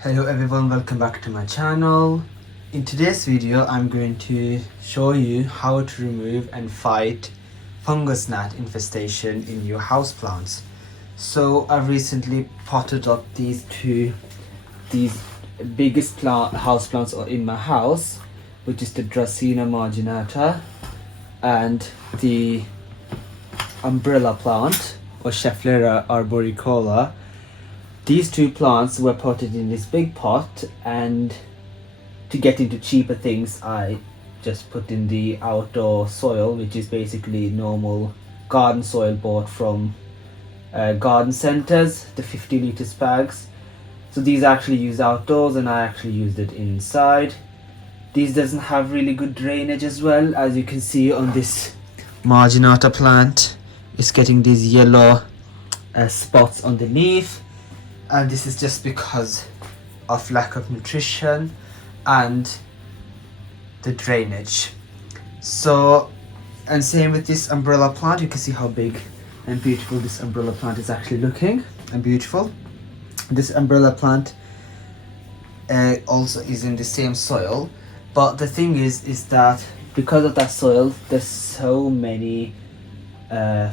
Hello everyone, welcome back to my channel. In today's video I'm going to show you how to remove and fight fungus gnat infestation in your houseplants. So I've recently potted up these biggest houseplants in my house, which is the Dracaena marginata and the umbrella plant or Schefflera arboricola. These two plants were potted in this big pot, and to get into cheaper things I just put in the outdoor soil, which is basically normal garden soil bought from garden centers, the 50 liters bags. So these are actually used outdoors and I actually used it inside. These doesn't have really good drainage as well, as you can see on this marginata plant. It's getting these yellow spots on the leaf, and this is just because of lack of nutrition and the drainage. So, and same with this umbrella plant. You can see how big and beautiful this umbrella plant is actually looking, and beautiful. This umbrella plant also is in the same soil, but the thing is that because of that soil there's so many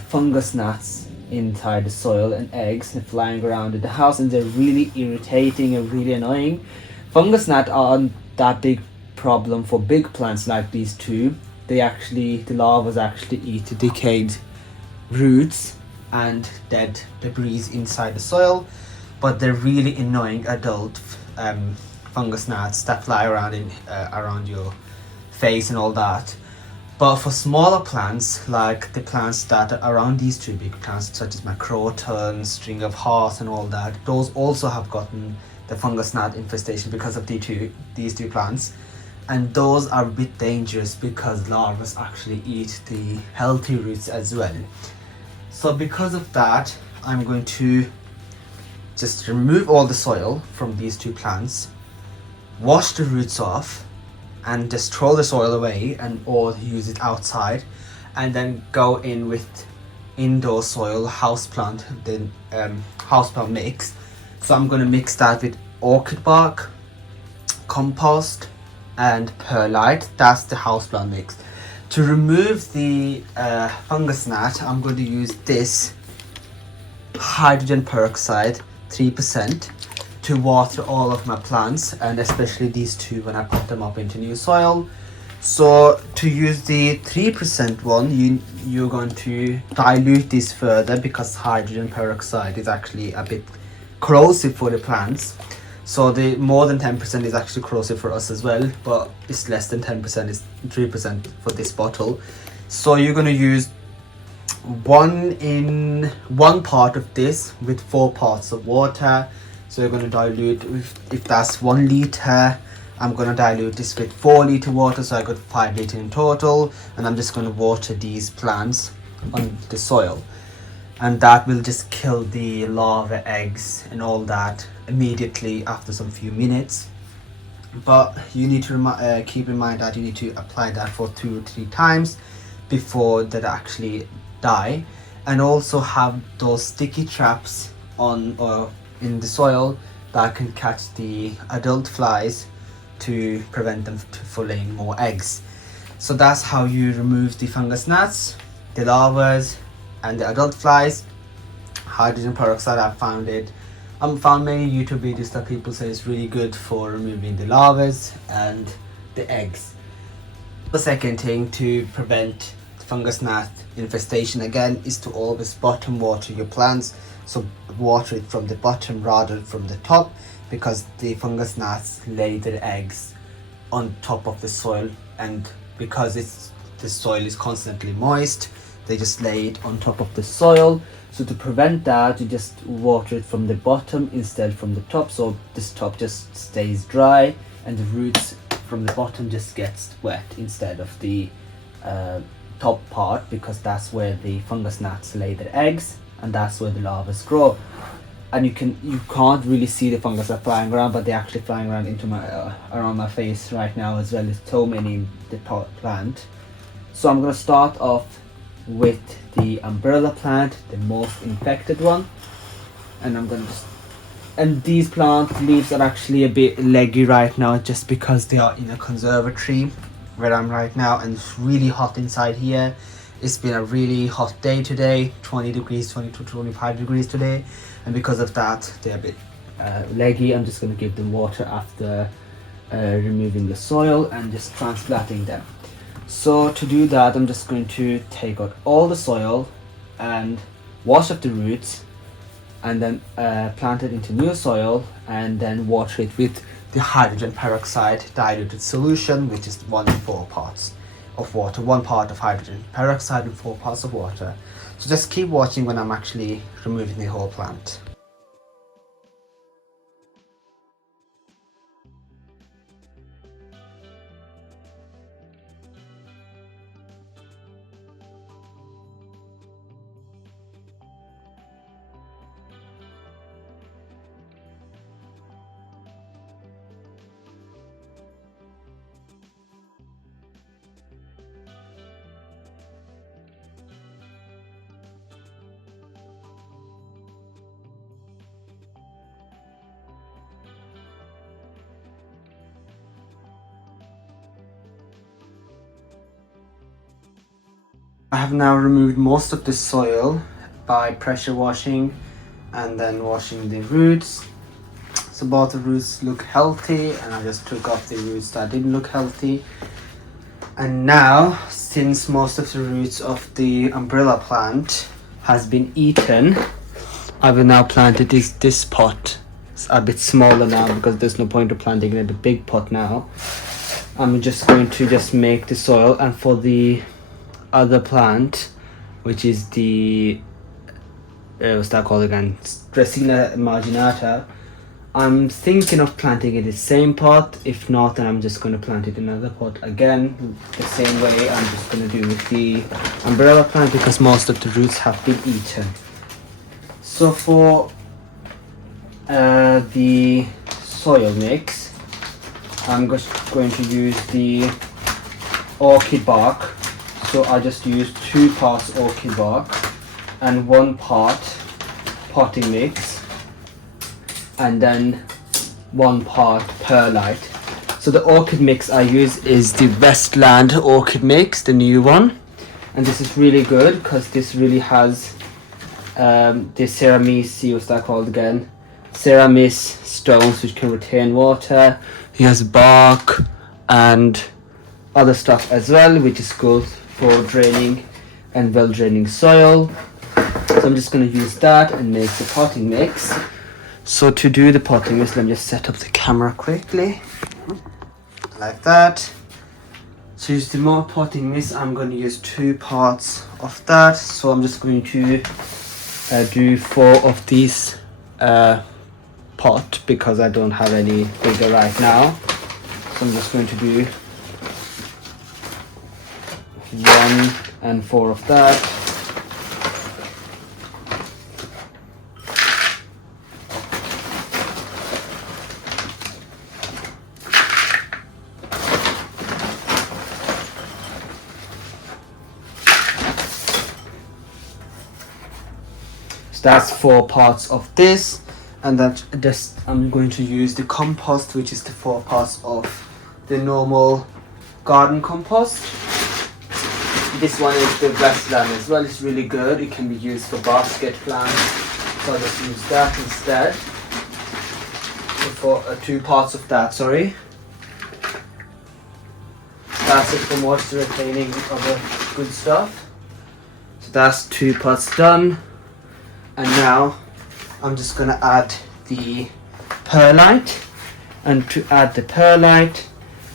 fungus gnats inside the soil and eggs flying around in the house, and they're really irritating and really annoying. Fungus gnats aren't that big problem for big plants like these two. The larvae actually eat decayed roots and dead debris inside the soil, but they're really annoying adult fungus gnats that fly around around your face and all that. But for smaller plants, like the plants that are around these two big plants, such as my croton, string of hearts and all that, those also have gotten the fungus gnat infestation because of these two plants. And those are a bit dangerous because larvae actually eat the healthy roots as well. So because of that, I'm going to just remove all the soil from these two plants, wash the roots off, and just throw the soil away or use it outside, and then go in with indoor soil houseplant mix. So I'm going to mix that with orchid bark, compost and perlite. That's the houseplant mix. To remove the fungus gnat, I'm going to use this hydrogen peroxide 3% to water all of my plants, and especially these two when I put them up into new soil. So to use the 3% one, you're going to dilute this further because hydrogen peroxide is actually a bit corrosive for the plants. So the more than 10% is actually corrosive for us as well, but it's less than 10%, is 3% for this bottle. So you're going to use one part of this with 4 parts of water. So you're going to dilute, if that's 1 liter, I'm going to dilute this with 4 liter water, so I got 5 liter in total, and I'm just going to water these plants on the soil, and that will just kill the larvae, eggs and all that immediately after some few minutes. But you need to keep in mind that you need to apply that for 2 or 3 times before they actually die, and also have those sticky traps on or in the soil that can catch the adult flies to prevent them from laying more eggs. So that's how you remove the fungus gnats, the larvae and the adult flies. Hydrogen peroxide, I found many YouTube videos that people say is really good for removing the larvae and the eggs. The second thing to prevent fungus gnat infestation again is to always bottom water your plants. So water it from the bottom rather than from the top, because the fungus gnats lay their eggs on top of the soil, and because the soil is constantly moist, they just lay it on top of the soil. So to prevent that, you just water it from the bottom instead from the top, so this top just stays dry and the roots from the bottom just gets wet instead of the top part, because that's where the fungus gnats lay their eggs and that's where the larvae grow. And you can't really see the fungus are flying around, but they're actually flying around around my face right now as well. There's so many in the plant. So I'm going to start off with the umbrella plant, the most infected one, and I'm going to just And these plant leaves are actually a bit leggy right now just because they are in a conservatory where I'm right now, and it's really hot inside here. It's been a really hot day today, 20 degrees, 20 to 25 degrees today, and because of that they're a bit leggy. I'm just going to give them water after removing the soil and just transplanting them. So to do that, I'm just going to take out all the soil and wash up the roots, and then plant it into new soil, and then water it with the hydrogen peroxide diluted solution, which is 1 to 4 parts of water, 1 part of hydrogen peroxide and 4 parts of water. So just keep watching when I'm actually removing the whole plant. I have now removed most of the soil by pressure washing and then washing the roots. So both the roots look healthy, and I just took off the roots that didn't look healthy. And now, since most of the roots of the umbrella plant has been eaten, I will now plant it in this pot. It's a bit smaller now because there's no point of planting it in the big pot now. I'm just going to just make the soil, and for the other plant, which is the what's that called again, Dracena marginata, I'm thinking of planting it in the same pot. If not, then I'm just going to plant it in another pot again, the same way I'm just going to do with the umbrella plant, because most of the roots have been eaten. So for the soil mix, I'm just going to use the orchid bark. So I just use 2 parts orchid bark and 1 part potting mix, and then 1 part perlite. So the orchid mix I use is the Westland orchid mix, the new one, and this is really good because this really has the Ceramese, what's that called again? Ceramese stones, which can retain water. He has bark and other stuff as well, which is good for draining and well draining soil. So I'm just going to use that and make the potting mix. So to do the potting mix, let me just set up the camera quickly, like that. To use the more potting mix, I'm going to use 2 parts of that. So I'm just going to do 4 of these pot, because I don't have any bigger right now. So I'm just going to do 1 and 4 of that. So that's 4 parts of this, and then just I'm going to use the compost, which is the 4 parts of the normal garden compost. This one is the Westland as well. It's really good. It can be used for basket plants, so I'll just use that instead. So for 2 parts of that, sorry. That's it for moisture retaining other good stuff. So that's 2 parts done. And now I'm just gonna add the perlite. And to add the perlite,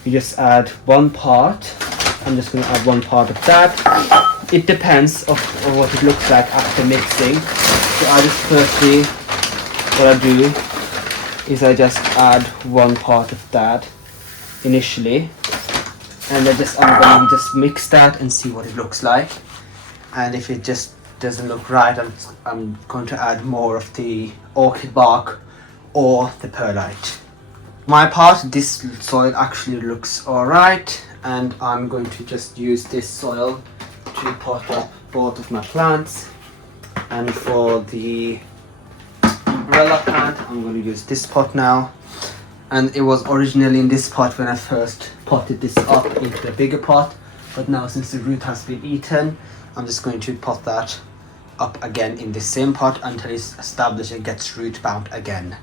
you just add 1 part. I'm just going to add 1 part of that. It depends of what it looks like after mixing. So I just firstly, what I do is I just add 1 part of that initially, and then I'm going to just mix that and see what it looks like. And if it just doesn't look right, I'm going to add more of the orchid bark or the perlite. My part, this soil actually looks alright, and I'm going to just use this soil to pot up both of my plants. And for the umbrella plant, I'm going to use this pot now. And it was originally in this pot when I first potted this up into the bigger pot, but now since the root has been eaten, I'm just going to pot that up again in the same pot until it's established and gets root bound again.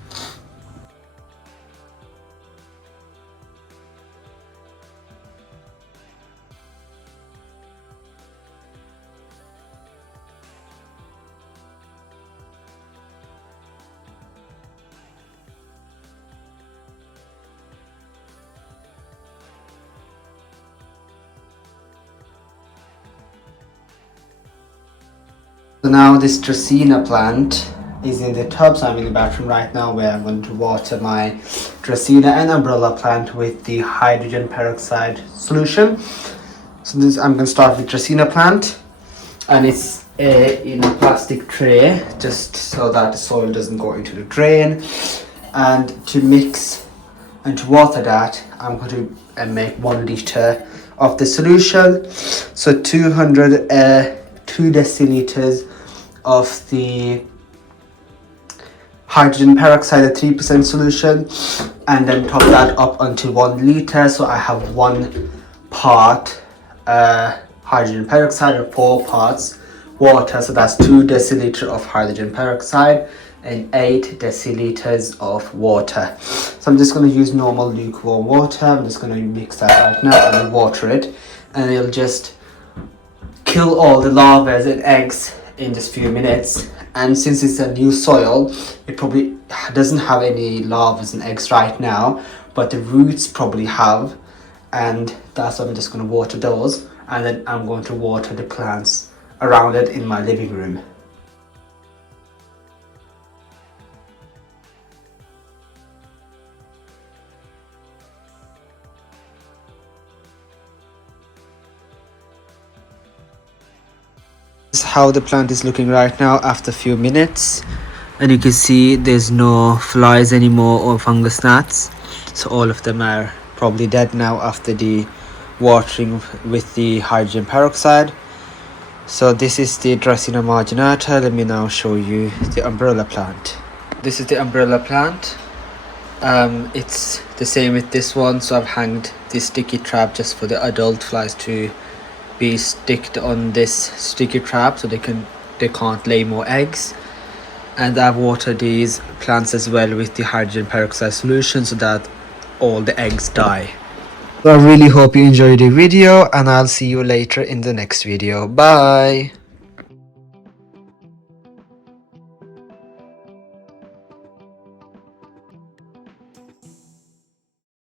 So now this Dracaena plant is in the tub, so I'm in the bathroom right now where I'm going to water my Dracaena and umbrella plant with the hydrogen peroxide solution. So this, I'm going to start with Dracaena plant, and it's in a plastic tray just so that the soil doesn't go into the drain. And to mix and to water that, I'm going to make 1 liter of the solution. So 2 deciliters of the hydrogen peroxide at 3% solution, and then top that up until 1 liter. So I have 1 part hydrogen peroxide and 4 parts water. So that's 2 deciliters of hydrogen peroxide and 8 deciliters of water. So I'm just going to use normal lukewarm water. I'm just going to mix that right now and then water it, and it'll just kill all the larvae and eggs in just few minutes. And since it's a new soil, it probably doesn't have any larvae and eggs right now, but the roots probably have, and that's why I'm just going to water those, and then I'm going to water the plants around it in my living room. This is how the plant is looking right now after a few minutes, and you can see there's no flies anymore or fungus gnats, so all of them are probably dead now after the watering with the hydrogen peroxide. So this is the Dracaena marginata. Let me now show you the umbrella plant. This is the umbrella plant. It's the same with this one, so I've hanged this sticky trap just for the adult flies to be sticked on this sticky trap so they can't lay more eggs. And I've watered these plants as well with the hydrogen peroxide solution so that all the eggs die. So I really hope you enjoyed the video, and I'll see you later in the next video. Bye.